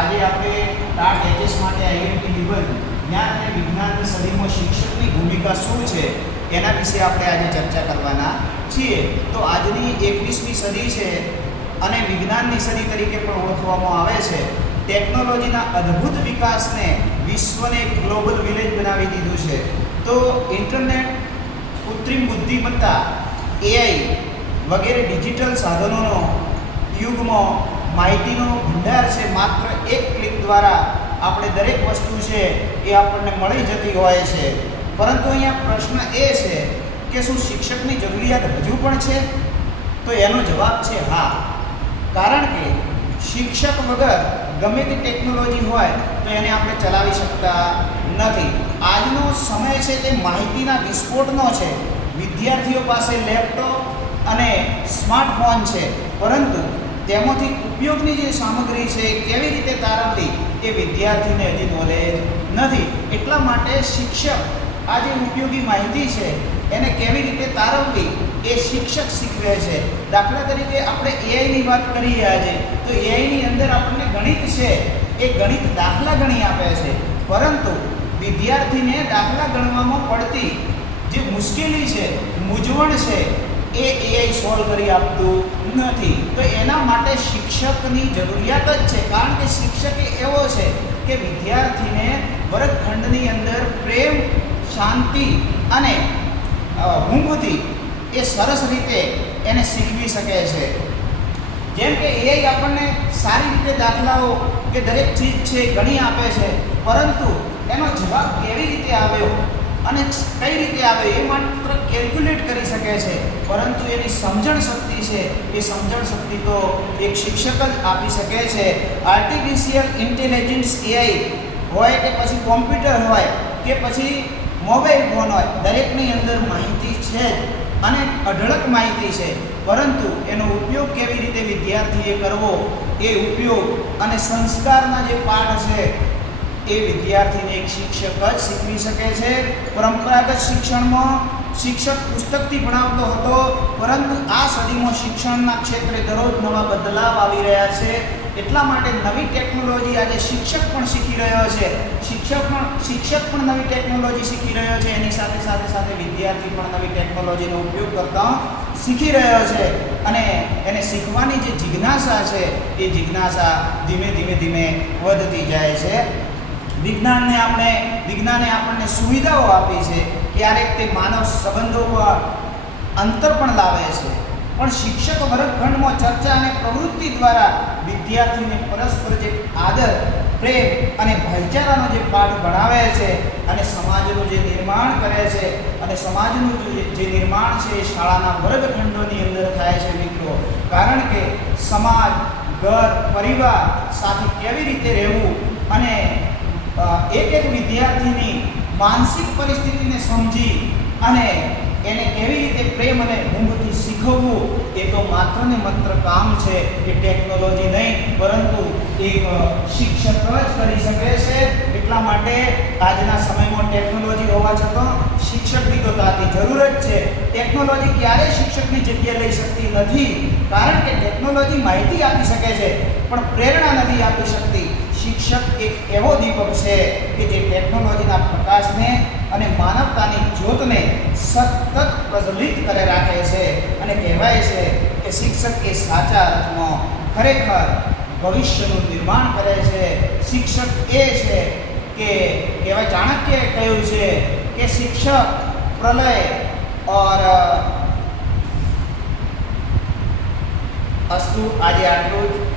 આજે આપણે TAT HS માટે આઈએમપી નિબંધ જ્ઞાન અને વિજ્ઞાનની સદીમાં શિક્ષકની ભૂમિકા શું છે એના વિશે આપણે આજે ચર્ચા કરવાના છીએ. તો આજની 21મી સદી છે અને વિજ્ઞાનની સદી તરીકે પણ ઓળખવામાં આવે છે. ટેકનોલોજીના અદ્ભુત વિકાસને વિશ્વને ગ્લોબલ વિલેજ બનાવી દીધું છે. તો ઇન્ટરનેટ, કૃત્રિમ બુદ્ધિમત્તા, એઆઈ વગેરે ડિજિટલ સાધનોનો યુગમાં માહિતીનો ભંડાર છે. માત્ર એક ક્લિક દ્વારા આપણે દરેક વસ્તુ છે એ આપણને મળી જતી હોય છે. પરંતુ અહીંયા પ્રશ્ન એ છે કે શું શિક્ષકની જરૂરિયાત હજુ પણ છે? તો એનો જવાબ છે હા. કારણ કે શિક્ષક વગર ગમે તે ટેકનોલોજી હોય તો એને આપણે ચલાવી શકતા નથી. આજનો સમય છે તે માહિતીના વિસ્ફોટનો છે. વિદ્યાર્થીઓ પાસે લેપટોપ અને સ્માર્ટફોન છે, પરંતુ તેમાંથી ઉપયોગની જે સામગ્રી છે કેવી રીતે તારવવી એ વિદ્યાર્થીને હજી નોલેજ નથી. એટલા માટે શિક્ષક આ જે ઉપયોગી માહિતી છે એને કેવી રીતે તારવવી એ શિક્ષક શીખવે છે. દાખલા તરીકે આપણે એઆઈની વાત કરીએ આજે, તો એઆઈની અંદર આપણને ગણિત છે એ ગણિત દાખલા ગણી આપે છે, પરંતુ વિદ્યાર્થીને દાખલા ગણવામાં પડતી જે મુશ્કેલી છે, મૂંઝવણ છે, એ એઆઈ સોલ્વ કરી આપતું નથી. તો એના માટે શિક્ષકની જરૂરિયાત જ છે. કારણ કે શિક્ષક એવો છે કે વિદ્યાર્થીને વર્ગખંડની અંદર પ્રેમ, શાંતિ અને ઊંઘથી એ સરસ રીતે એને શીખવી શકે છે. જેમ કે એઆઈ આપણને સારી રીતે દાખલાઓ કે દરેક ચીજ છે ગણી આપે છે, પરંતુ એનો જવાબ કેવી રીતે આવ્યો અને કઈ રીતે આવે એ માત્ર કેલ્ક્યુલેટ કરી શકે છે, પરંતુ એની સમજણ શક્તિ છે એ સમજણ શક્તિ તો એક શિક્ષક જ આપી શકે છે. આર્ટિફિશિયલ ઇન્ટેલિજન્સ એઆઈ હોય કે પછી કોમ્પ્યુટર હોય કે પછી મોબાઈલ ફોન હોય, દરેકની અંદર માહિતી છે અને અઢળક માહિતી છે, પરંતુ એનો ઉપયોગ કેવી રીતે વિદ્યાર્થીએ કરવો એ ઉપયોગ અને સંસ્કારના જે પાઠ છે એ વિદ્યાર્થીને એક શિક્ષક જ શીખવી શકે છે. પરંપરાગત શિક્ષણમાં શિક્ષક પુસ્તકથી ભણાવતો હતો, પરંતુ આ સદીમાં શિક્ષણના ક્ષેત્રે દરરોજ નવા બદલાવ આવી રહ્યા છે. એટલા માટે નવી ટેકનોલોજી આજે શિક્ષક પણ શીખી રહ્યો છે. શિક્ષક પણ નવી ટેકનોલોજી શીખી રહ્યો છે. એની સાથે સાથે વિદ્યાર્થી પણ નવી ટેકનોલોજીનો ઉપયોગ કરતા શીખી રહ્યો છે. અને એને શીખવાની જે જિજ્ઞાસા છે એ જિજ્ઞાસા ધીમે ધીમે વધતી જાય છે. વિજ્ઞાને આપણને સુવિધાઓ આપી છે. ક્યારેક તે માનવ સંબંધો પર અંતર પણ લાવે છે, પણ શિક્ષક વર્ગખંડમાં ચર્ચા અને પ્રવૃત્તિ દ્વારા વિદ્યાર્થીને પરસ્પર જે આદર, પ્રેમ અને ભાઈચારાનો જે પાઠ ભણાવે છે અને સમાજનું જે નિર્માણ કરે છે, અને સમાજનું જે નિર્માણ છે એ શાળાના વર્ગખંડોની અંદર થાય છે મિત્રો. કારણ કે સમાજ, ઘર, પરિવાર સાથે કેવી રીતે રહેવું અને એક વિદ્યાર્થીની માનસિક પરિસ્થિતિને સમજી અને એને કેવી રીતે પ્રેમ અને ઊંઘથી શીખવવું એ તો માત્ર ને માત્ર કામ છે એ ટેકનોલોજી નહીં, પરંતુ એક શિક્ષક જ કરી શકે છે. એટલા માટે આજના સમયમાં ટેકનોલોજી હોવા છતાં શિક્ષકની તો તાતી જરૂર જ છે. ટેકનોલોજી ક્યારેય શિક્ષકની જગ્યા લઈ શકતી નથી, કારણ કે ટેકનોલોજી માહિતી આપી શકે છે પણ પ્રેરણા નથી આપી શકતી. શિક્ષક એક એવો દીપક છે કે જે ટેકનોલોજીના પ્રકાશને અને માનવતાની જ્યોતને સતત પ્રજ્વલિત કરે રાખે છે. અને કહેવાય છે કે શિક્ષક એ સાચા અર્થમાં ખરેખર ભવિષ્યનું નિર્માણ કરે છે. શિક્ષક એ છે કે કહેવાય, ચાણક્યએ કહ્યું છે કે શિક્ષક પ્રલય और અસ્તુ. આજે આટલું જ.